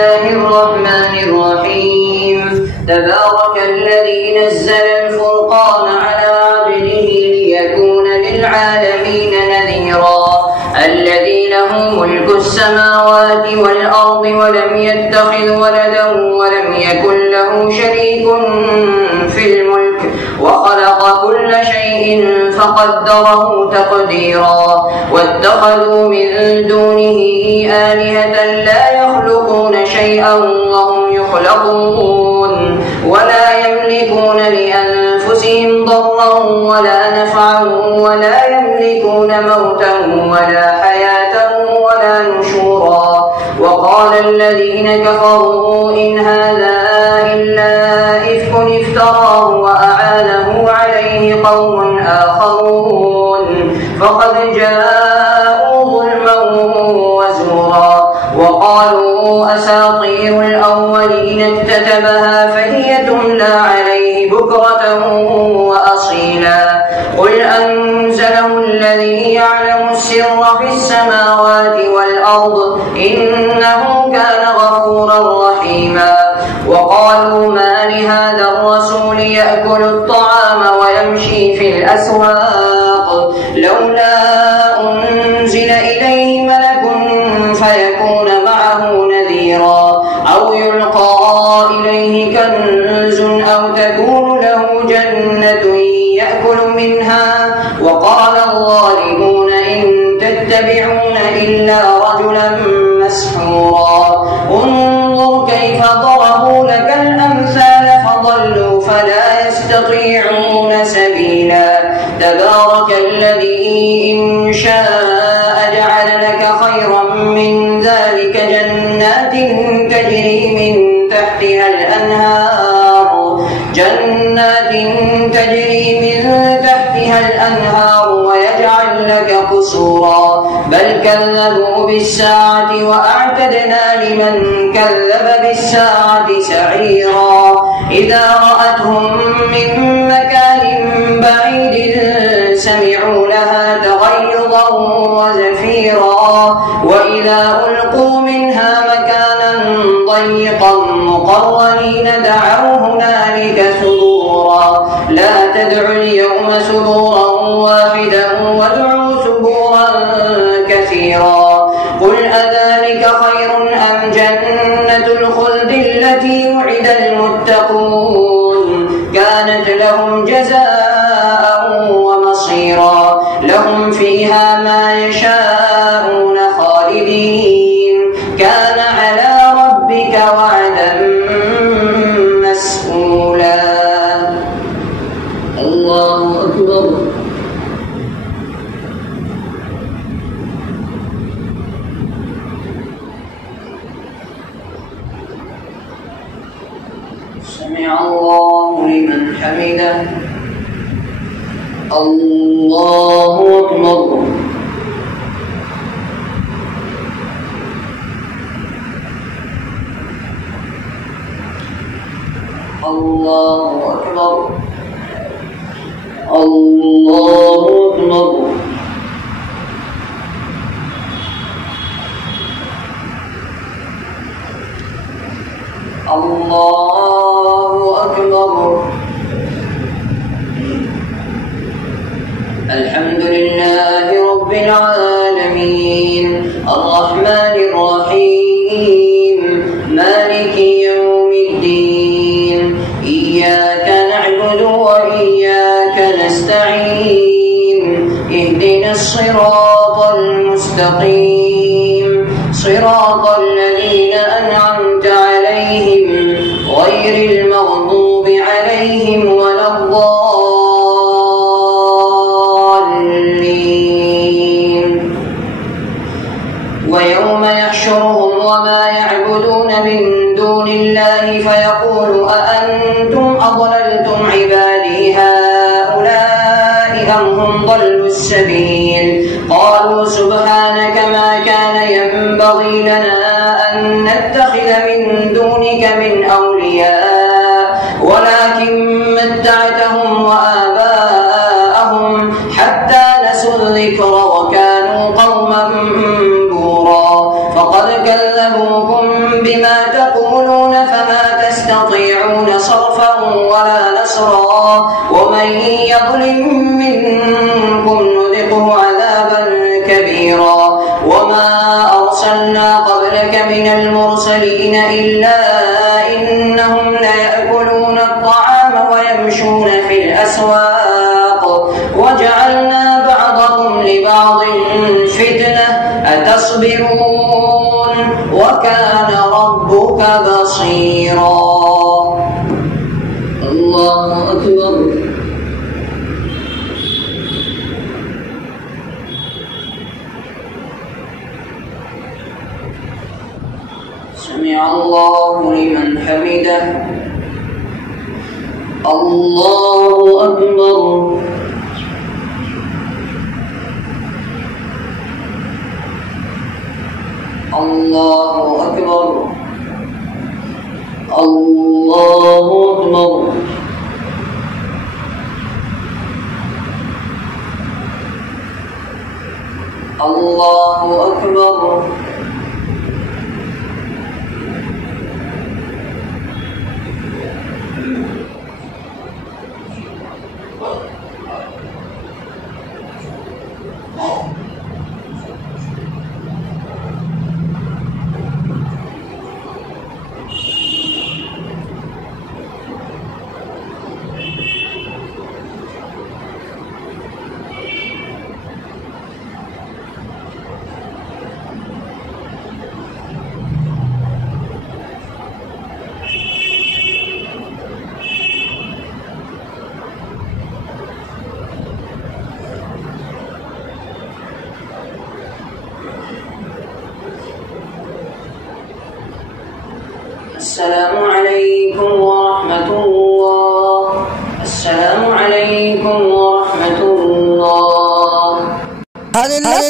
الله الرحمن الرحيم. تبارك الذي نزل الفرقان على عبده ليكون للعالمين نذيرا. الذي له ملك السماوات والأرض ولم يتخذ ولدا ولم يكن له شريك في الملك وخلق كل شيء فقدره تقديرا. واتخذوا من دونه آلهة لا يخلقون شيئا وهم يخلقون ولا يملكون لأنفسهم ضرا ولا نفعا ولا يملكون موتا ولا حياة ولا نشورا. وقال الذين كفروا إن هذا إلا إفك افتراه وأعانه عليه قوم آخرون فقد جاءوا ظلما وزورا. وقالوا أساطير الأولين اكتتبها فهي تملى عليه بكرة وأصيلا. قل أنزله الذي يعلم السر في السماوات والأرض إنه كان غفورا رحيما. وقالوا ما لهذا الرسول يأكل الطعام ويمشي في الأسواق لولا أنزل إليه ملك فيكون معه نذيرا أو يلقى إليه كنز أو تكون له جنة يأكل منها. وقال الظالمون إن تتبعون إلا رجلا مسحورا. انظر كيف ضربوا لك الأمثال فضلوا فلا يستطيعون سبيلا. تبارك الذي إن شاء جعل لك خيرا من ذلك جنات تجري من تحتها الأنهار ويجعل لك قصورا. بل كذبوا بالساعة وأعتدنا لمن كذب بالساعة سعيرا. إذا رأتهم من مكان بعيد سمعوا لها تغيظا وزفيرا. وإذا ألقوا منها مكانا ضيقا مقرنين دعوا هنالك ثبورا. لا تدعوا اليوم ثبورا واحدا وادعوا ثبورا كثيرا. قل أذلك خير أم جنة الخلد التي وعد المتقون كانت لهم جزاء ومصيرا. لهم فيها ما يشاءون خالدين كان على ربك وعدا مسئولا. الله أكبر. سمع الله لمن حمده. الله أكبر. الله أكبر. الله أكبر. الله أكبر. الحمد لله رب العالمين الرحمن الرحيم مالك يوم الدين. إياك نعبد وإياك نستعين. اهدنا الصراط المستقيم صراط الذين أنعمت عليهم غير المغضوب عليهم ولا الضالين. ويوم يحشرهم وما يعبدون من دون الله فيقول أأنتم أضللتم عبادي هؤلاء أم هم ضلوا السبيل. قالوا سبحانك ما كان ينبغي لنا أن نتخذ من دونك من أولياء ولكن متعتهم وآباءهم حتى نسوا الذكر وكانوا قوما بورا. فقد كذبوكم بما بصيرا وما أرسلنا قبلك من المرسلين إلا إنهم ليأكلون الطعام ويمشون في الأسواق وجعلنا بعضهم لبعض فتنة أتصبرون وكان ربك بصيرا. الله أكبر. سمع الله لمن حمده. الله أكبر. الله أكبر. الله أكبر. الله أكبر. السلام عليكم ورحمة الله. السلام عليكم ورحمة الله. Tak